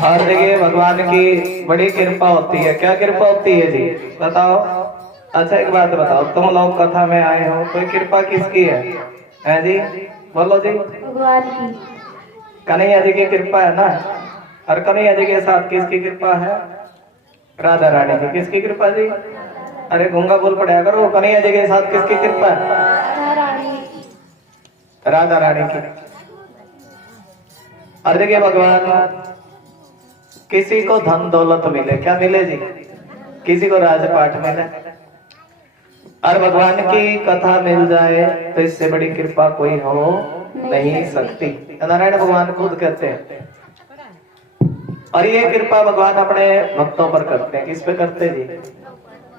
और देखिए भगवान की बड़ी कृपा होती है। क्या कृपा होती है जी, बताओ। अच्छा एक बात बताओ, तुम लोग कथा में आए हो, कोई कृपा किसकी है जी? बोलो जी। भगवान की। कन्हैया जी की कृपा है ना। और कन्हैया जी के साथ किसकी कृपा है? राधा रानी की। किसकी कृपा जी? अरे गूंगा बोल पड़ा करो। कन्हैया जी के साथ किसकी कृपा है? राधा रानी की। और देखिए भगवान, किसी को धन दौलत मिले, क्या मिले जी? किसी को राजपाट मिले, और भगवान की कथा मिल जाए तो इससे बड़ी कृपा कोई हो नहीं सकती। नारायण भगवान खुद कहते हैं। और ये कृपा भगवान अपने भक्तों पर करते हैं। किस पे करते जी?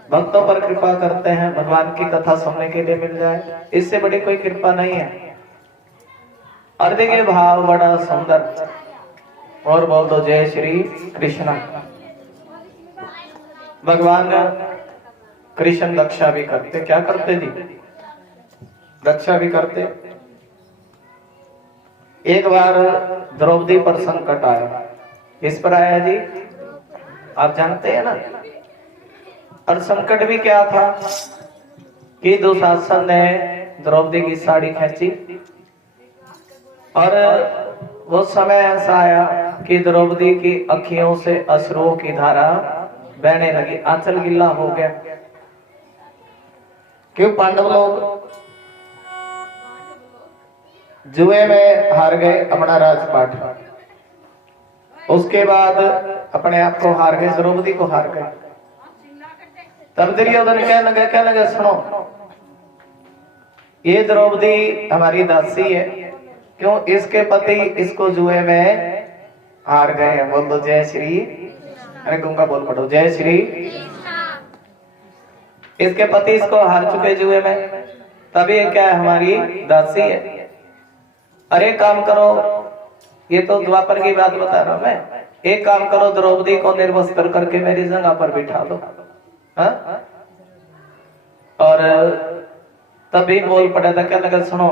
भक्तों पर कृपा करते हैं। भगवान की कथा सुनने के लिए मिल जाए, इससे बड़ी कोई कृपा नहीं है। और देखिए भाव बड़ा सुंदर। और बोल दो जय श्री कृष्ण। भगवान कृष्ण रक्षा भी करते। क्या करते जी? रक्षा भी करते। एक बार द्रौपदी पर संकट आया। किस पर आया जी? आप जानते हैं ना। और संकट भी क्या था कि दुशासन ने द्रौपदी की साड़ी खींची, और वो समय ऐसा आया कि द्रौपदी की अखियों से अश्रुओं की धारा बहने लगी। आंचल गिल्ला हो गया। क्यों? पांडव लोग जुए में हार गए अपना राजपाट। उसके बाद अपने आप को हार गए, द्रौपदी को हार गए। तब दुर्योधन कहने लगे सुनो, ये द्रौपदी हमारी दासी है, क्यों? इसके पति इसको जुए में हार गए हैं। बोल दो जय श्री। अरे गूंगा बोल पड़ो जय श्री। इसके पति इसको हार चुके जुए में, तभी ये क्या है? हमारी दासी है। अरे काम करो, ये तो द्वापर की बात बता रहा हूं मैं। एक काम करो, द्रौपदी को निर्वस्त्र करके मेरी जगह पर बिठा दो। हाँ? और तभी बोल पड़ा था, क्या लगा सुनो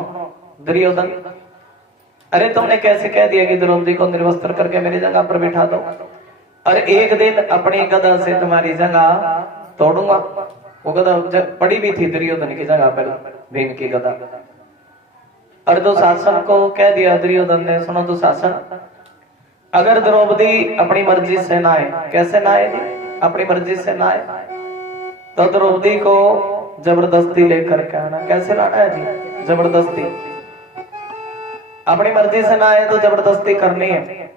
दुर्योधन, अरे तुमने कैसे कह दिया कि द्रौपदी को निर्वस्त्र करके मेरी जगह पर बिठा दो, और एक दिन अपनी गदा से तुम्हारी जगह तोड़ूंगा। वो गदा पड़ी भी थी दुर्योधन की जगह पर, भीम की गदा। और दुशासन को कह दिया दुर्योधन ने, सुनो दुशासन, अगर द्रौपदी अपनी मर्जी से ना आए, कैसे ना आए जी? अपनी मर्जी से ना आए तो द्रौपदी को जबरदस्ती लेकर के आना। कैसे लाना है जी? जबरदस्ती। अपनी मर्जी से ना आए तो जबरदस्ती करनी है।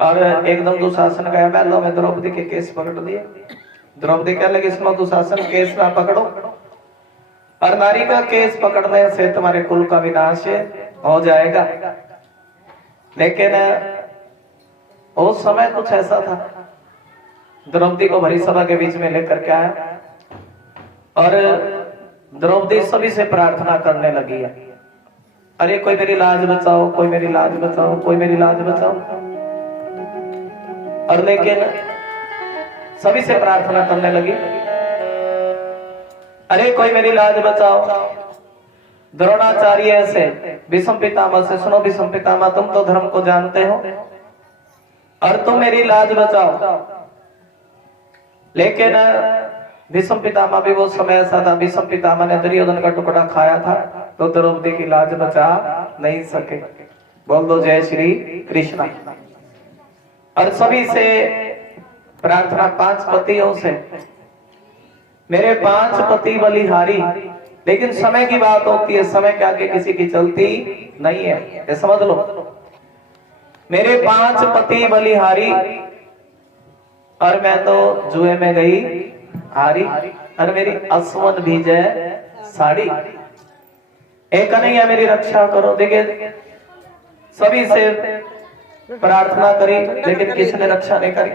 और एकदम दुशासन गया महलों में, द्रौपदी के केस पकड़ लिए। द्रौपदी कह लगी सुनो दुशासन, केस ना पकड़ो, और नारी का केस पकड़ने से तुम्हारे कुल का विनाश हो जाएगा। लेकिन उस समय कुछ ऐसा था, द्रौपदी को भरी सभा के बीच में लेकर के आया, और द्रौपदी सभी से प्रार्थना करने लगी है, अरे कोई मेरी लाज बचाओ, कोई मेरी लाज बचाओ, कोई मेरी लाज बचाओ। और लेकिन सभी से प्रार्थना करने लगी, अरे कोई मेरी लाज बचाओ। द्रोणाचार्य से, भीष्म पितामह से, सुनो भीष्म पितामह, तुम तो धर्म को जानते हो और तुम मेरी लाज बचाओ। लेकिन भीष्म पितामह भी वो समय ऐसा था, भीष्म पितामह ने दुर्योधन का टुकड़ा खाया था, तो द्रौपदी की लाज बचा नहीं सके। बोल दो जय श्री कृष्ण। और सभी से प्रार्थना, 5 पतियों से, मेरे 5 पति बलिहारी। लेकिन समय की बात होती है, समय के आगे किसी की चलती नहीं है, ये समझ लो। मेरे 5 पति बलिहारी, और मैं तो जुए में गई हारी, और मेरी अस्वन भीजे साड़ी। एक कन्हैया मेरी रक्षा करो। देखिए सभी से प्रार्थना करी, लेकिन किसी ने रक्षा नहीं करी।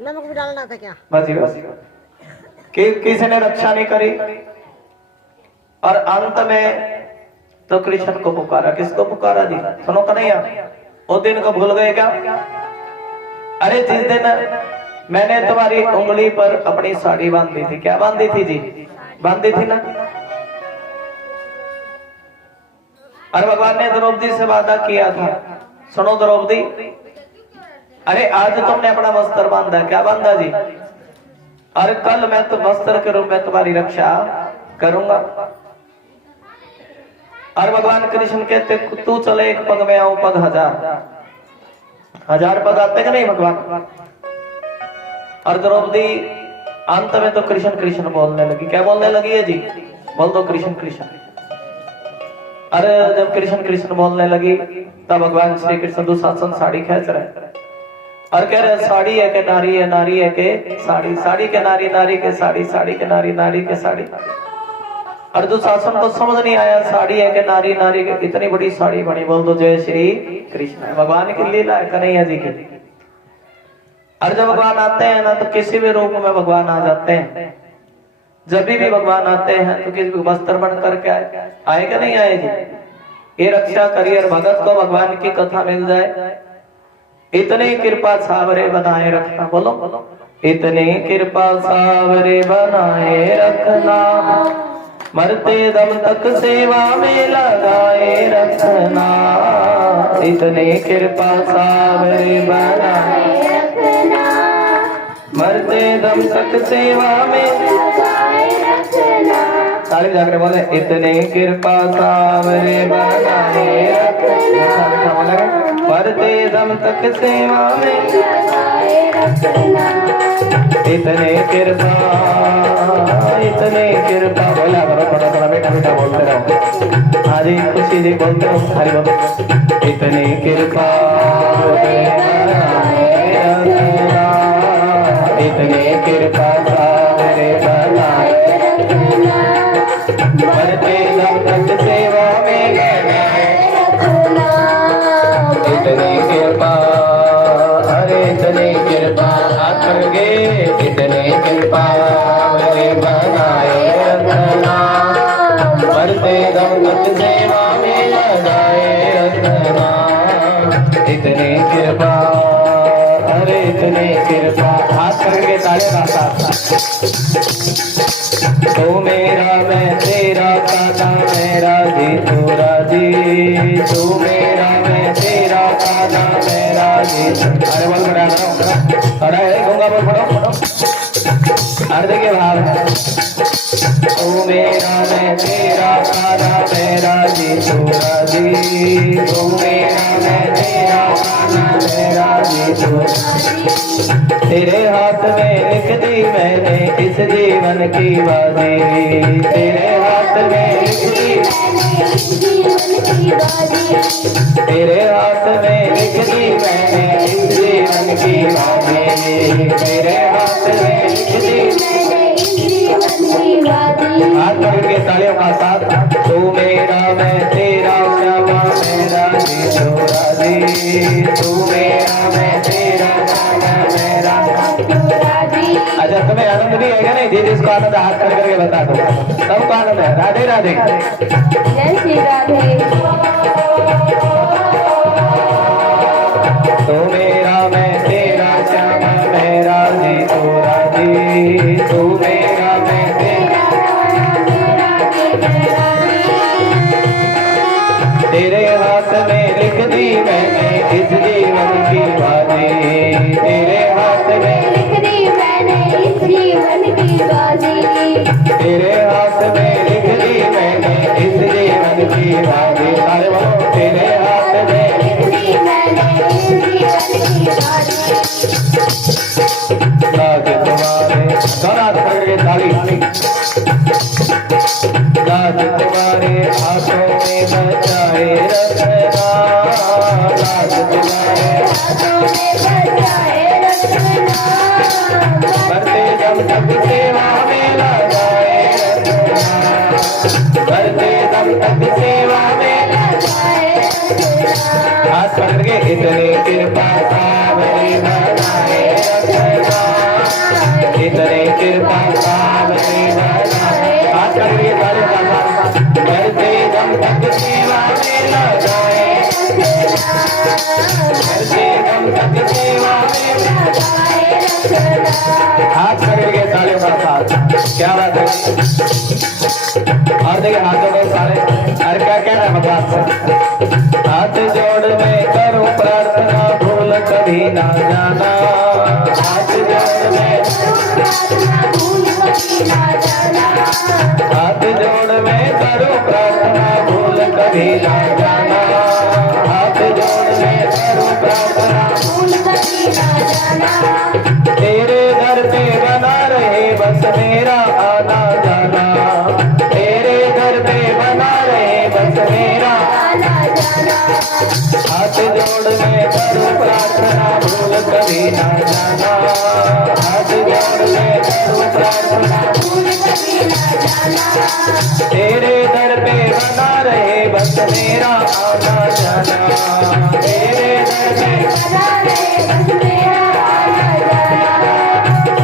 नमक भी डालना था क्या? बस किसी ने रक्षा नहीं करी। और अंत में तो कृष्ण को पुकारा। किसको पुकारा जी? सुनो कन्हैया, उस दिन को भूल गए क्या? अरे जिस दिन मैंने तुम्हारी उंगली पर अपनी साड़ी बांधी थी, क्या बांधी थी जी? बांधी थी ना। और भगवान ने द्रौपदी से वादा किया था, सुनो द्रौपदी, अरे आज तुमने अपना वस्त्र बांधा, क्या बांधा जी? अरे कल मैं तो वस्त्र के रूप में तुम्हारी रक्षा करूंगा। और भगवान कृष्ण कहते तू चले एक पग में आऊं पग हजार पग आते कि नहीं भगवान? और द्रौपदी अंत में तो कृष्ण कृष्ण बोलने लगी। क्या बोलने लगी है जी? बोल दो कृष्ण कृष्ण। अरे जब कृष्ण कृष्ण बोलने लगी तब भगवान श्री कृष्ण दुशासन साड़ी खींच रहे और कह रहे साड़ी है के नारी है, नारी है के साड़ी, साड़ी के नारी, नारी के साड़ी, साड़ी के नारी, नारी के साड़ी। और दुशासन को समझ नहीं आया साड़ी है के नारी, नारी के इतनी बड़ी साड़ी बनी। बोल दो जय श्री कृष्ण। भगवान की लीला है कन्हैया जी की। और जब भगवान आते हैं ना तो किसी भी रूप में भगवान आ जाते हैं। जब भी भगवान आते हैं तो किसी वस्त्र बन करके आए कि नहीं आए जी? ये रक्षा करिए और भगत को भगवान की कथा मिल जाए। इतनी कृपा सावरे बनाए रखना। बोलो इतनी कृपा सावरे बनाए रखना, मरते दम तक सेवा में लगाए रखना। इतनी कृपा सावरे बनाए रखना, मरते दम तक सेवा में लगाए रखना। ताली जाकर बोले इतनी कृपा सावरे बनाए रखना, मरते दम तक सेवा में लगाए रखना। इतने कृपा बोला करो, थोड़ा थोड़ा बेटा बेटा बोलते रहो। हाँ जी खुशी जी बोलते रहो, हरी बोलो। इतनी कृपा इतनी कृपा सावरे बनाए रखना, मरते दम तक सेवा में लगाए रखना। इतनी कृपा, अरे इतनी कृपा करके, इतनी कृपा बनाए रखना, मरते दम तक सेवा में लगाए रखना। इतनी कृपा, अरे इतनी कृपा। हाथ करके ताले का साथ। तू मेरा मैं तेरा काना, मेरा जी तू राजी। तू मेरा मैं तेरा काना, मेरा जी। अरे बोल बड़ा बड़ा है गंगा बोल पढ़ो। अरे देखिए भाव है, तू मेरा मैं तेरा काना, मेरा जी तू राजी। तू मेरा मैं तेरा काना, मेरा जी तू राजी। तेरे हाथ में लिख दी मैंने इस जीवन की बाजी। तेरे हाथ में लिख दी मैंने इस जीवन की बाजी। तेरे हाथ में लिख दी मैंने इस जीवन की बाजी। तेरे हाथ में लिख दी मैंने इस जीवन की बाजी। हाथ करके तालियों का साथ। तू मेरा मैं तेरा श्यामा, मेरा जी तू राजी। तू मेरा मैं तेरा श्यामा, मेरा तू राजी। अच्छा तुम्हें आनंद नहीं आएगा नहीं जी? जिसको आनंद हाथ कर करके बता दो, सबको आनंद है। राधे राधे, जय श्री राधे। तू मेरा मैं तेरा श्यामा, मेरा जी तू राजी। तू मेरा मैं तेरा, तेरे हाथ में लिख दी मैंने इस जीवन की बाजी। तेरे हाथ में लिख दी मैंने इस जीवन की बाजी। तेरे हाथ में लिख दी मैंने इस जीवन की बाजी। अरे बोलो तेरे हाथ में लिख दी मैंने इस जीवन की बाजी। लाज तुम्हारे दोनों करके ताली, लाज तुम्हारे हाथों में बचाए रखना। लाज तुम्हारे हाथों में बचाए रखना, मरते दम तक सेवा में लगाए रखना। मरते दम तक सेवा में लगाए रखना। हाथ पकड़ के इतनी कृपा सावरी बनाए रखना। इतनी कृपा सावरी बनाए। हाथ पकड़ के ताले का साथ। मरते दम तक सेवा में लगाए रखना। मरते दम तक सेवा में लगाए रखना। हाथ पकड़ के तालियों का साथ। क्या बात है? और देखिए हाथों में सारे, अरे क्या कहना है अभ्यास है। हाथ जोड़ में करूं प्रार्थना, भूल कभी ना जाना। हाथ जोड़ में हाथ जोड़ में करूं प्रार्थना, भूल कभी ना जाना। हाथ जोड़ में करूं प्रार्थना, तेरे दर पे बना रहे बस मेरा आना जाना। तेरे दर पे बना रहे बस मेरा आना जाना। हाथ जोड़ में करूं प्रार्थना, भूल कभी ना जाना। हाथ जोड़ में करूं प्रार्थना, भूल कभी ना जाना। तेरे दर पे बना रहे बस मेरा आना जाना। तेरे दर पे बना रहे बस मेरा आना जाना।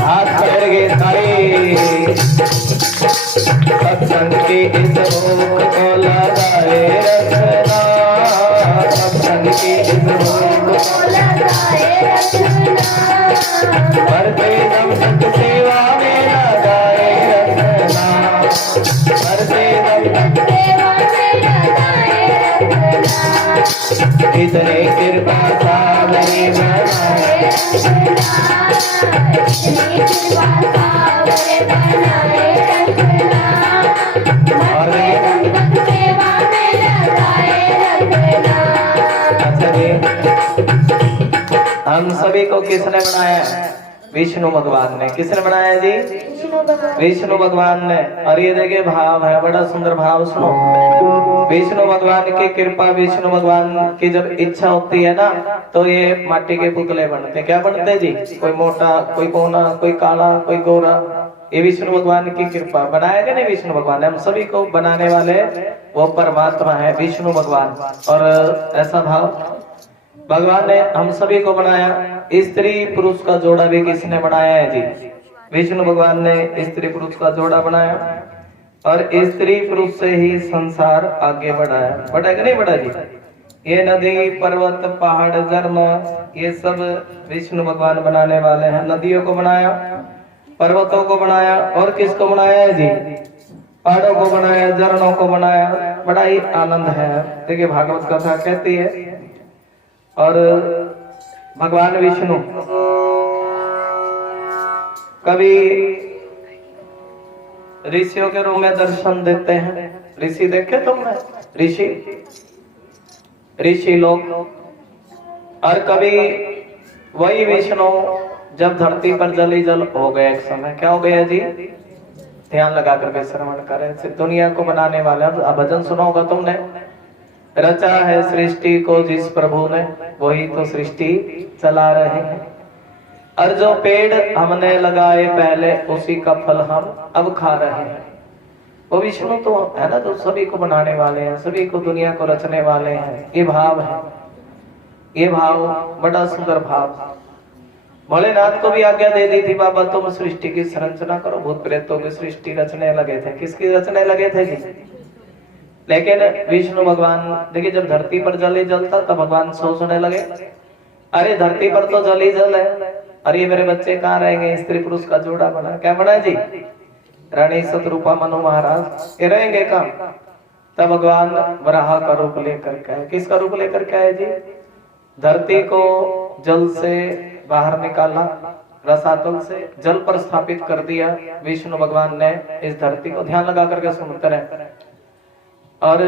हाथ करेंगे ताली। सत्संग की इस रोक को लगाए रखना। सत्संग की इस रोक को लगाए रखना। बढ़ते दम तक सेवा में लगाए रखना। बढ़ते दम तक सेवा में लगाए रखना। इतने कृपा सावरी बनाए रखना। इतनी कृपा सावरी बनाए रखना। बढ़ते दम तक सेवा में लगाए रखना। हम सभी को किसने बनाया? विष्णु भगवान ने। किसने बनाया जी? विष्णु भगवान ने। और ये देखिए भाव है, बड़ा सुंदर भाव, सुनो। विष्णु भगवान की कृपा, विष्णु भगवान की जब इच्छा होती है ना, तो ये माटी के पुतले बनते। क्या बनते जी? कोई मोटा, कोई कोना, कोई काला, कोई गोरा। ये विष्णु भगवान की कृपा। बनाया कि नहीं विष्णु भगवान? हम सभी को बनाने वाले वो परमात्मा है विष्णु भगवान। और ऐसा भाव भगवान ने हम सभी को बनाया। स्त्री पुरुष का जोड़ा भी किसने बनाया है जी? विष्णु भगवान ने स्त्री पुरुष का जोड़ा बनाया। और स्त्री पुरुष से ही संसार आगे बढ़ाया। बढ़ा कि नहीं बढ़ा जी? ये नदी, पर्वत, पहाड़, झरना, ये सब विष्णु भगवान बनाने वाले हैं। नदियों को बनाया, पर्वतों को बनाया, और किसको बनाया है जी? पहाड़ों को बनाया, झरनों को बनाया। बड़ा ही आनंद है। देखिए भागवत कथा कहती है। और भगवान विष्णु कभी ऋषियों के रूप में दर्शन देते हैं। ऋषि देखे तुमने? ऋषि लोग। और कभी वही विष्णु जब धरती पर जली जल हो गए, एक समय क्या हो गया जी? ध्यान लगा करके श्रवण करें। सिर्फ दुनिया को बनाने वाला। भजन सुना होगा तुमने। रचा है सृष्टि को जिस प्रभु ने, वही तो सृष्टि चला रहे हैं। और जो पेड़ हमने लगाए पहले, उसी का फल हम अब खा रहे हैं। वो विष्णु तो है ना, तो सभी को बनाने वाले हैं, सभी को दुनिया को रचने वाले हैं। ये भाव है। ये भाव बड़ा सुंदर भाव। भोलेनाथ को भी आज्ञा दे दी थी, बाबा तुम सृष्टि की संरचना करो। भूत प्रेतों की सृष्टि रचने लगे थे। किसकी रचने लगे थे जी? लेकिन विष्णु भगवान देखिए, जब धरती पर जल ही जल था, तब भगवान सोचने लगे, अरे धरती पर तो जल ही जल है, अरे ये मेरे बच्चे कहाँ रहेंगे? स्त्री पुरुष का जोड़ा बना। क्या बना जी? रानी शतरूपा मनु महाराज, ये रहेंगे कहाँ? तब भगवान वराह का रूप लेकर के आए। किसका रूप लेकर के आए जी? धरती को जल से बाहर निकाला, रसातल से जल पर स्थापित कर दिया विष्णु भगवान ने इस धरती को। ध्यान लगा करके सुनते रहे। और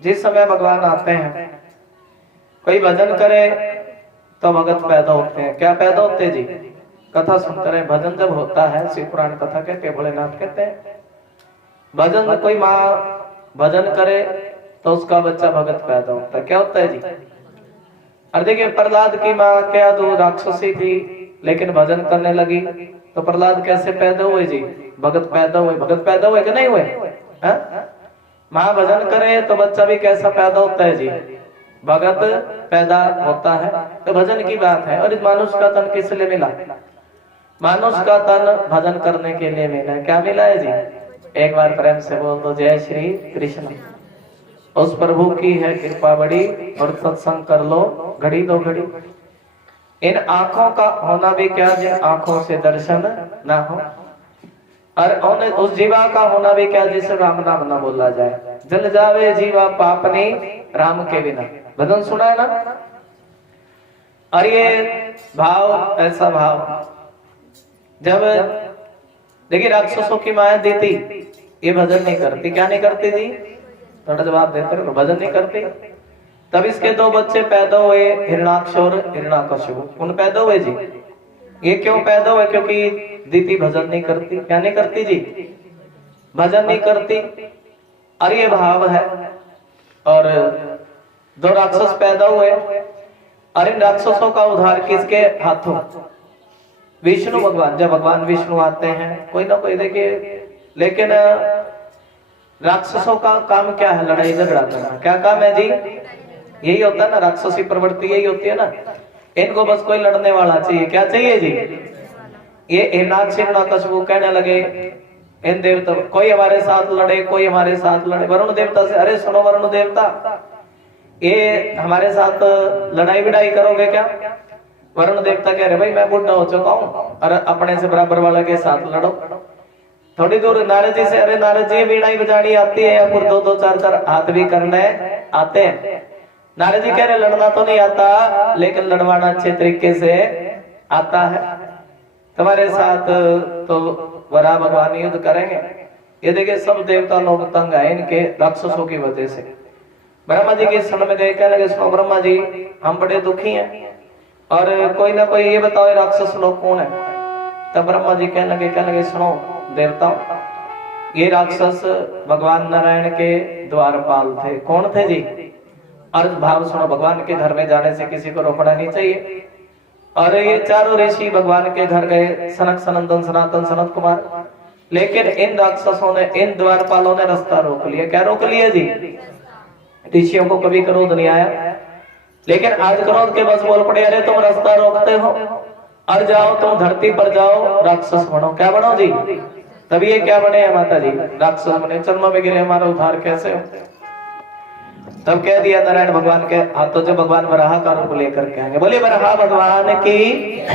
जिस समय भगवान आते हैं, कोई भजन करे तो भगत पैदा होते हैं। क्या पैदा होते हैं जी? कथा सुनते रहे। भजन जब होता है, शिव पुराण कथा कहते हैं, भोलेनाथ कहते हैं, भजन कोई माँ भजन करे तो उसका बच्चा भगत पैदा होता है। क्या होता है जी? और देखिए प्रहलाद की माँ क्या दो राक्षसी थी, लेकिन भजन करने लगी तो प्रहलाद कैसे पैदा हुए जी? भगत पैदा हुए। भगत पैदा हुए कि नहीं हुए? माँ भजन करे तो बच्चा भी कैसा पैदा होता है जी? भगत पैदा होता है। तो भजन की बात है। और इस मानुष का तन किस लिए मिला? मानुष का तन भजन करने के लिए मिला। क्या मिला है जी? एक बार प्रेम से बोल दो, जय श्री कृष्ण। उस प्रभु की है कृपा बड़ी, और सत्संग कर लो घड़ी दो घड़ी। इन आंखों का होना भी क्या, जिन आंखों से दर्शन ना हो। और उस जीवा का होना भी क्या, जिसे राम नाम ना बोला जाए। जल जावे जीवा पापनी राम के बिना, भजन सुना है ना। और ये भाव, ऐसा भाव, जब देखिए राक्षसों की माया देती, ये भजन नहीं करती। क्या नहीं करती जी, थोड़ा जवाब देते रहो। भजन नहीं करती। तब इसके दो बच्चे पैदा हुए, हिरणाक्ष और हिरणाकश्यप। उन पैदा हुए जी। ये क्यों पैदा हुए, क्योंकि दीति भजन नहीं करती। क्या नहीं करती जी, भजन नहीं करती। और ये भाव है। और दो राक्षस पैदा हुए, और इन राक्षसों का उद्धार किसके हाथों, विष्णु भगवान। जब भगवान विष्णु आते हैं, कोई ना कोई देखिए, लेकिन राक्षसों का काम क्या है, लड़ाई झगड़ा करना। क्या काम है जी, यही होता है ना, राक्षसी प्रवृत्ति यही होती है ना। इनको बस कोई लड़ने वाला चाहिए। क्या चाहिए जी, ये हिरणाकश्यप कहने लगे इन देवता, कोई हमारे साथ लड़े, कोई हमारे साथ लड़े। वरुण देवता से, अरे सुनो वरुण देवता, ये हमारे साथ लड़ाई बिड़ाई करोगे क्या। वरुण देवता कह रहे भाई मैं बुढ़ा हो चुका हूँ, और अपने से बराबर वाले के साथ लड़ो। थोड़ी दूर नारद जी से, अरे नारद जी वीणाई बजानी आती है, या फिर दो दो चार चार हाथ भी करने आते हैं। नारद जी कह रहे लड़ना तो नहीं आता, लेकिन लड़वाना अच्छे तरीके से आता है। तुम्हारे साथ तो वराह भगवान युद्ध करेंगे। ये देखिए सब देवता लोग तंग आए इनके राक्षसों की वजह से। ब्रह्मा जी के सन में देख लगे, सुनो ब्रह्मा जी हम बड़े दुखी हैं, और कोई ना कोई ये बताओ राक्षस लोग कौन है। तब ब्रह्मा जी कहने लगे सुनो देवताओं, ये राक्षस भगवान नारायण के द्वारपाल थे। कौन थे जी, और भाव सुनो, भगवान के घर में जाने से किसी को रोकना नहीं चाहिए। और ये चारों ऋषि भगवान के घर गए, सनक सनंदन सनातन सनत कुमार, लेकिन इन राक्षसों ने, इन द्वारपालों ने रास्ता रोक लिया। क्या रोक लिया जी, ऋषियों को कभी क्रोध नहीं आया, लेकिन आज क्रोध के बस बोल पड़े, अरे तुम रास्ता रोकते हो, और जाओ तुम धरती पर जाओ राक्षस बनो। क्या बनो जी, तभी ये क्या बने हैं माता जी, राक्षस बने। चर्म में गिरे, हमारा उद्धार कैसे हो। तब कह दिया नारायण भगवान के हाथों, जब भगवान वराह का रूप लेकर के आएंगे, बोले वराह भगवान की,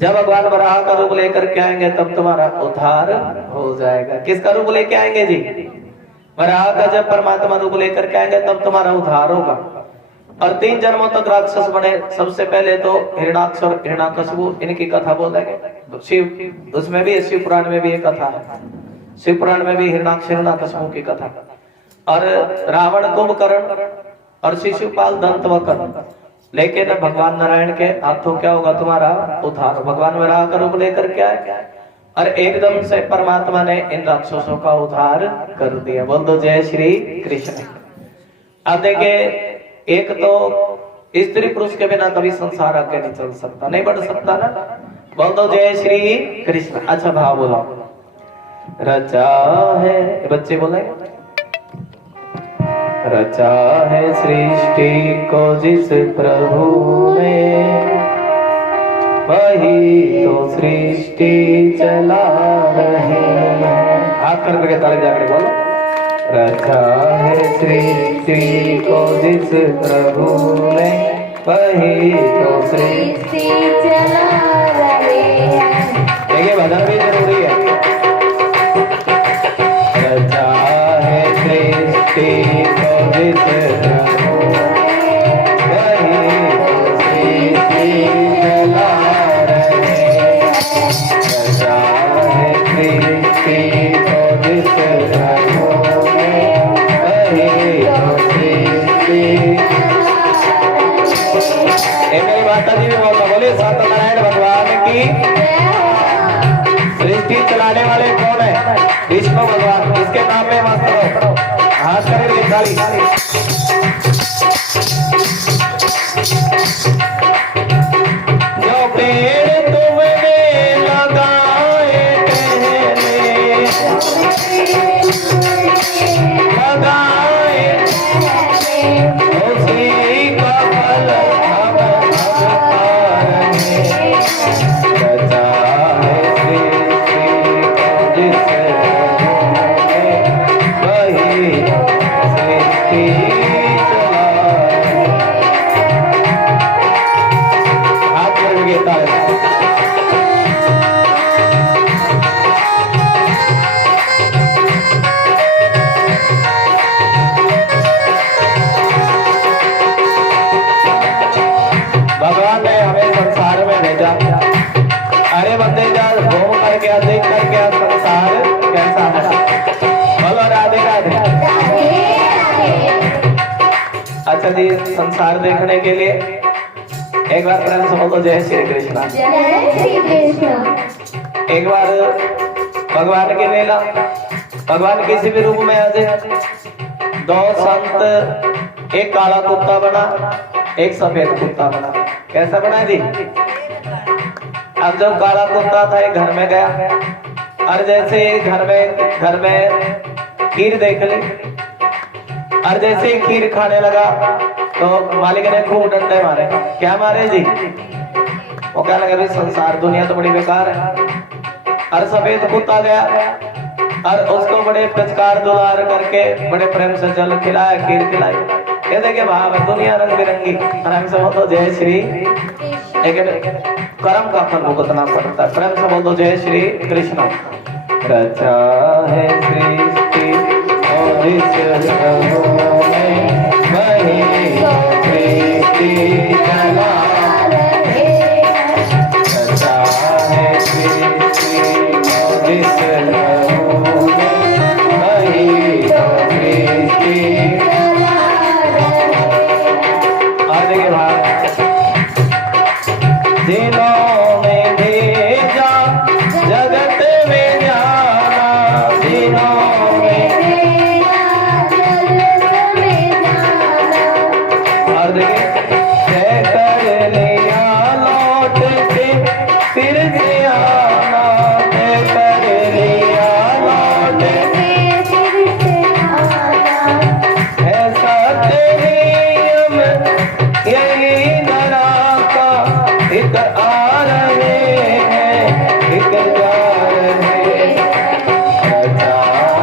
जब भगवान वराह का रूप लेकर के आएंगे तब तुम्हारा उद्धार हो जाएगा। किसका रूप लेके आएंगे जी, वराह का जब परमात्मा रूप लेकर के आएंगे तब तुम्हारा उद्धार होगा। और 3 जन्मों तक राक्षस बने। सबसे पहले तो हिरणाक्ष और हिरणाकश्यप, इनकी कथा बोलेंगे। शिव, उसमें भी शिव पुराण में भी एक कथा है, शिव पुराण में भी हिरणाक्ष हिरणाकश्यप की कथा। और रावण कुंभकर्ण और शिशुपाल दंतवक्र। लेकिन भगवान नारायण के हाथों क्या होगा, तुम्हारा उद्धार। भगवान वराह का रूप लेकर के आए, और एकदम से परमात्मा ने इन राक्षसों का उद्धार कर दिया। बोल दो जय श्री कृष्ण। अब देखिए, एक तो स्त्री पुरुष के बिना कभी संसार आगे नहीं चल सकता, नहीं बढ़ सकता ना। बोल दो जय श्री कृष्ण। अच्छा भाव बोलो, रचा है, बच्चे बोले, रचा है सृष्टि को जिस प्रभु ने, वही तो सृष्टि चला रहे हैं। हाथ करके ताली जाकर बोलो, रचा है सृष्टि को जिस प्रभु ने, वही तो सृष्टि चला रहे हैं। देखिए भजन भी जरूरी है। रचा है सृष्टि को जिस प्रभु ने, वही तो सृष्टि चला रहे हैं। रचा है सृष्टि को जिस प्रभु ने, वही तो सृष्टि। मेरी माता जी भी बोले सत्यनारायण भगवान की। सृष्टि चलाने वाले कौन है, विष्णु भगवान। इसके नाम में मस्त रहो, हाथ करेंगे ताली। जो पेड़ तुमने लगाए लगाए, उसी का फल हम पा रहे। रचा है सृष्टि को जिस प्रभु ने, वही सृष्टि अच्छा जी, संसार देखने के लिए एक बार प्रेम से बोलो जय श्री कृष्ण। जय श्री कृष्ण। एक बार भगवान की लीला, भगवान किसी भी रूप में आ जाए। दो संत, एक काला कुत्ता बना, एक सफेद कुत्ता बना। कैसा बना जी? अब जब काला कुत्ता था एक घर में गया, और जैसे घर में खीर देख ली, और जैसे ही खीर खाने लगा तो मालिक ने खूब डंडे मारे। क्या मारे जी? वो क्या लगा, भाई संसार दुनिया तो बड़ी बेकार है। और सफेद कुत्ता गया और उसको बड़े पचकार दुलार करके बड़े प्रेम से जल खिलाया, खीर खिलाई। ये देखिए भाव, दुनिया रंग बिरंगी। आराम से बोलो जय श्री। लेकिन कर्म का फल भुगतना पड़ता है। प्रेम से बोलो जय श्री कृष्ण। रचा है सृष्टि और इस जगों में वही सृष्टि चला रहे। रचा है सृष्टि और इस जगों में वही सृष्टि चला रहे। और देखिए भाव, दिनों में भेजा जगत में जाना, दिनों में जगत में जाना। और देखिए तय कर लिया लौट के फिर से आना, तय कर लिया लौट के फिर से आना। ऐसा नियम यही धरा का, एक आ रहे हैं एक जा रहे हैं। रचा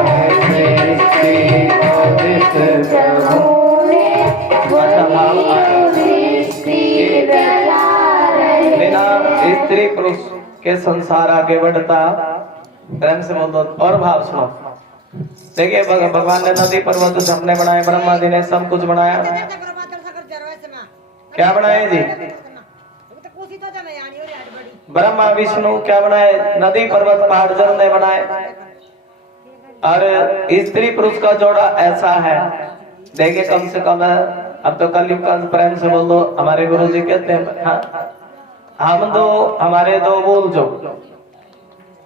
है सृष्टि और इस जगों में सृष्टि चला रहे। बिना स्त्री पुरुष के संसार आगे बढ़ता। प्रेम से बोल दो। और भाव सुनो, देखिए भगवान ने नदी पर्वत सबने बनाए, ब्रह्मा जी ने सब कुछ बनाया। क्या बनाए जी? ब्रह्मा विष्णु क्या बनाए? नदी पर्वत पहाड़ झरने बनाए। और स्त्री पुरुष का जोड़ा ऐसा है, देखिए कम से कम अब तो कलयुग का। प्रेम से बोल दो। हमारे गुरु जी कहते हैं, हाँ, हम दो हमारे दो बोल जो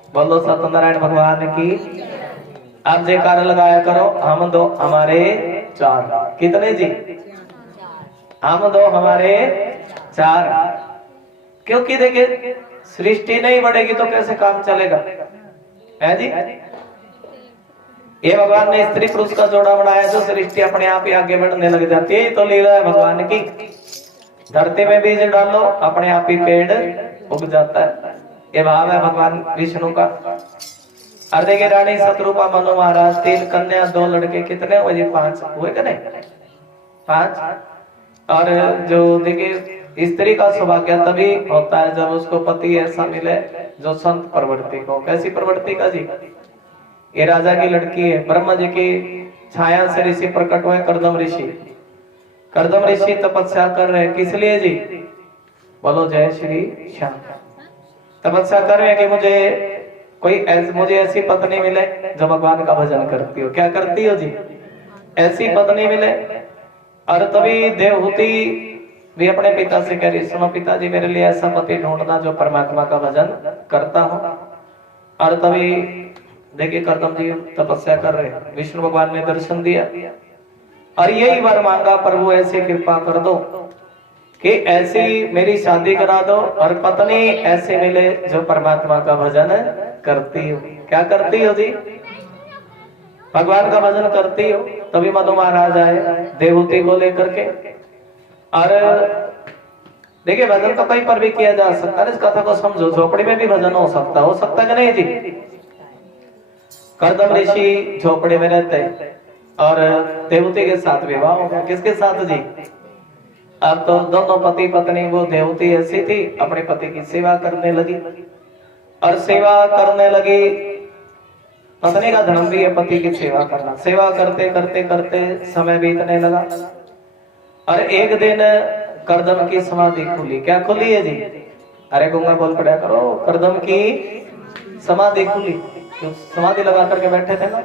बोलो सत्यनारायण भगवान की। आप जयकार लगाया करो, हम दो हमारे चार। कितने जी? हम दो हमारे चार। क्योंकि देखिए सृष्टि नहीं बढ़ेगी तो कैसे काम चलेगा, है जी? ये भगवान ने स्त्री पुरुष का जोड़ा बनाया, जो सृष्टि अपने आप ही आगे बढ़ने लग जाती है। तो लीला है भगवान की। धरती में बीज डालो, अपने आप ही पेड़ उग जाता है। ये भाव है भगवान विष्णु का। और देखिए रानी शत्रुपा, मनु महाराज, 3 कन्या, 2 लड़के, कितने हुए जी? 5 हुए कि नहीं? 5। और जो देखिए स्त्री का सौभाग्य तभी होता है जब उसको पति ऐसा मिले जो संत प्रवृत्ति को। कैसी प्रवृत्ति का जी? ये राजा की लड़की है। ब्रह्मा जी की छाया से ऋषि प्रकट हुए, कर्दम ऋषि। कर्दम ऋषि तपस्या कर रहे, किस लिए जी? बोलो जय श्री श्याम। तपस्या कर रहे हैं कि मुझे ऐसी पत्नी मिले जो भगवान का भजन करती हो। क्या करती हो जी? ऐसी पत्नी मिले। और तभी देवहूति भी अपने पिता से कह रही, सुनो पिताजी, मेरे लिए ऐसा पति ढूंढना जो परमात्मा का भजन करता हो। और तभी देखिए कर्दम जी तपस्या कर रहे हैं, विष्णु भगवान ने दर्शन दिया और यही वर मांगा, प्रभु ऐसी कृपा कर दो कि ऐसी मेरी शादी करा दो और पत्नी ऐसे मिले जो परमात्मा का भजन करती हो। क्या करती हो जी? भगवान का भजन करती हो। तभी मनु महाराज आए देवहूति को लेकर के। और देखिए भजन तो कहीं पर भी किया जा सकता है। इस कथा को समझो, झोपड़ी में भी भजन हो सकता कि नहीं जी? कर्दम ऋषि झोपड़ी में रहते और देवहूति के साथ विवाह हो गया। किसके साथ जी? अब तो दोनों पति पत्नी, वो देवहूति ऐसी थी अपने पति की सेवा करने लगी और सेवा करने लगी। पत्नी का धर्म भी है पति की सेवा करना। सेवा करते करते करते समय बीतने लगा और एक दिन कर्दम की समाधि खुली। क्या खुली है जी? अरे गंगा बोल पड़ा करो, कर्दम की समाधि खुली। तो समाधि लगा करके बैठे थे ना,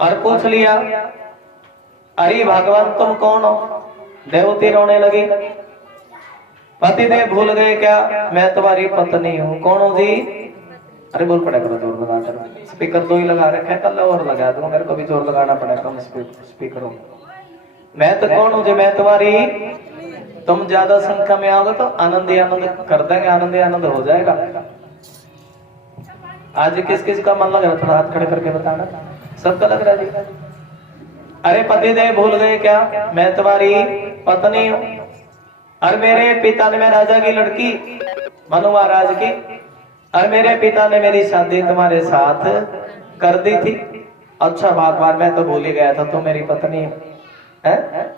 और पूछ लिया। अरे भगवान तुम कौन हो? देवती रोने लगी। पतिदेव भूल गए क्या? मैं तुम्हारी पत्नी हूँ। कौन हो जी? अरे बोल पड़े करो जोर लगा कर। स्पीकर 2 ही लगा रखे, कल और लगा दूंगा, मेरे को भी जोर लगाना पड़ेगा कम स्पीकरों। मैं तो कौन हूँ जी? मैं तुम्हारी, तुम ज्यादा संख्या में आओगे तो आनंद ही आनंद कर देंगे, आनंद ही आनंद हो जाएगा। आज किस किस का मन लग रहा है? थोड़ा हाथ खड़े करके बताना, सबका लग रहा है जी। अरे पतिदेव भूल गए क्या? मैं तुम्हारी पत्नी हूँ और मेरे पिता ने, मैं राजा की लड़की, मनु महाराज की, और मेरे पिता ने मेरी शादी तुम्हारे साथ कर दी थी। अच्छा भगवान, मैं तो भूल ही गया था तुम मेरी पत्नी है।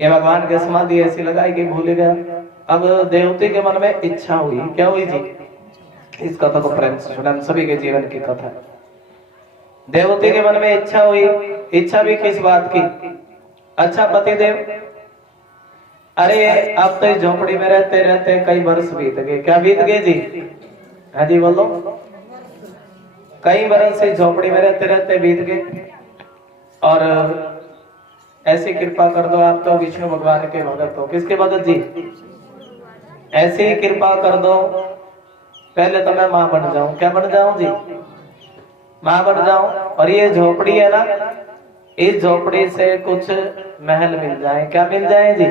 ये भगवान की समाधि ऐसी लगाई कि भूल ही गया। अब देवती के मन में इच्छा हुई। क्या हुई जी? इस कथा को प्रेम से सुना, सभी के जीवन की कथा। देवती के मन में इच्छा हुई। इच्छा भी किस बात की? अच्छा पतिदेव, अरे अब तो झोपड़ी में रहते रहते कई वर्ष बीत गए। क्या बीत गए जी? हाँ जी बोलो। कई वर्ष से झोपड़ी में रहते रहते बीत गए, और ऐसी कृपा कर दो, आप तो विष्णु भगवान के भगत हो। किसके भगत जी? ऐसी कृपा कर दो, पहले तो मैं माँ बन जाऊं। क्या बन जाऊं जी? माँ बन जाऊं। और ये झोपड़ी है ना, इस झोपड़ी से कुछ महल मिल जाए। क्या मिल जाए जी?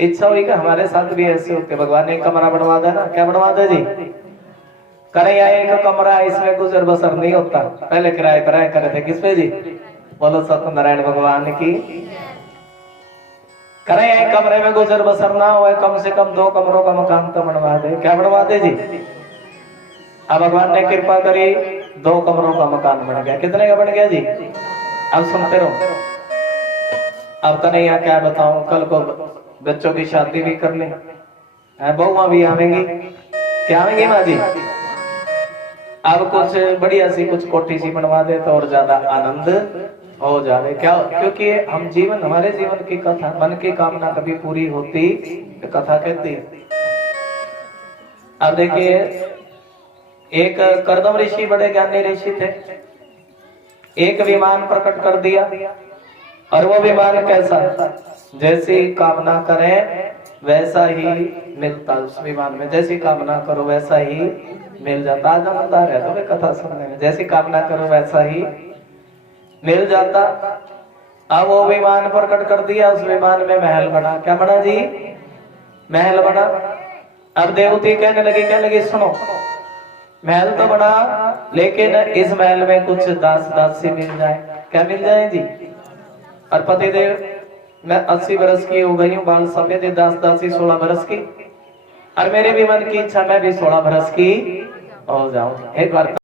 इच्छा हुई कि हमारे साथ भी ऐसे होते। भगवान ने कमरा बनवा देना। क्या बनवा दे जी? करे एक कमरा, इसमें गुजर बसर नहीं होता। पहले किराए किराए करे थे। किस पे जी? बोलो सत्यनारायण भगवान की। करे एक कमरे में गुजर बसर ना हो, कम से कम 2 कमरों का मकान तो बनवा दे। क्या बनवा दे जी? अब भगवान ने कृपा करी, 2 कमरों का मकान बन गया। कितने का बन गया जी? अब सुनते रहो। अब कन्हैया क्या बताऊं, कल को बच्चों की शादी भी कर ले, बहुआ भी आवेंगी। क्या आवेंगी माँ जी? अब कुछ बढ़िया सी कुछ कोठी सी बनवा दे तो और ज्यादा आनंद हो जाए। क्या? क्योंकि हम जीवन, हमारे जीवन की कथा, मन की कामना कभी पूरी होती तो कथा कहती। अब देखिए, एक कर्दम ऋषि बड़े ज्ञानी ऋषि थे। एक विमान प्रकट कर दिया, और वो विमान कैसा? जैसी कामना करें वैसा ही मिलता। उस विमान में जैसी कामना करो वैसा ही मिल जाता। आज आनंद आ रहा है तो कथा सुनने में। जैसी कामना करो वैसा ही मिल जाता। अब वो विमान प्रकट कर दिया, उस विमान में महल बना। क्या बना जी? महल बना। अब देवती कहने लगी सुनो, महल तो बना, लेकिन इस महल में कुछ दास दासी मिल जाए। क्या मिल जाए जी? और पतिदेव, मैं 80 वर्ष की हो गई हूँ, बाल सफेद, दास दासी 16 वर्ष की, और मेरे भी मन की इच्छा मैं भी 16 वर्ष की हो जाऊं। एक बार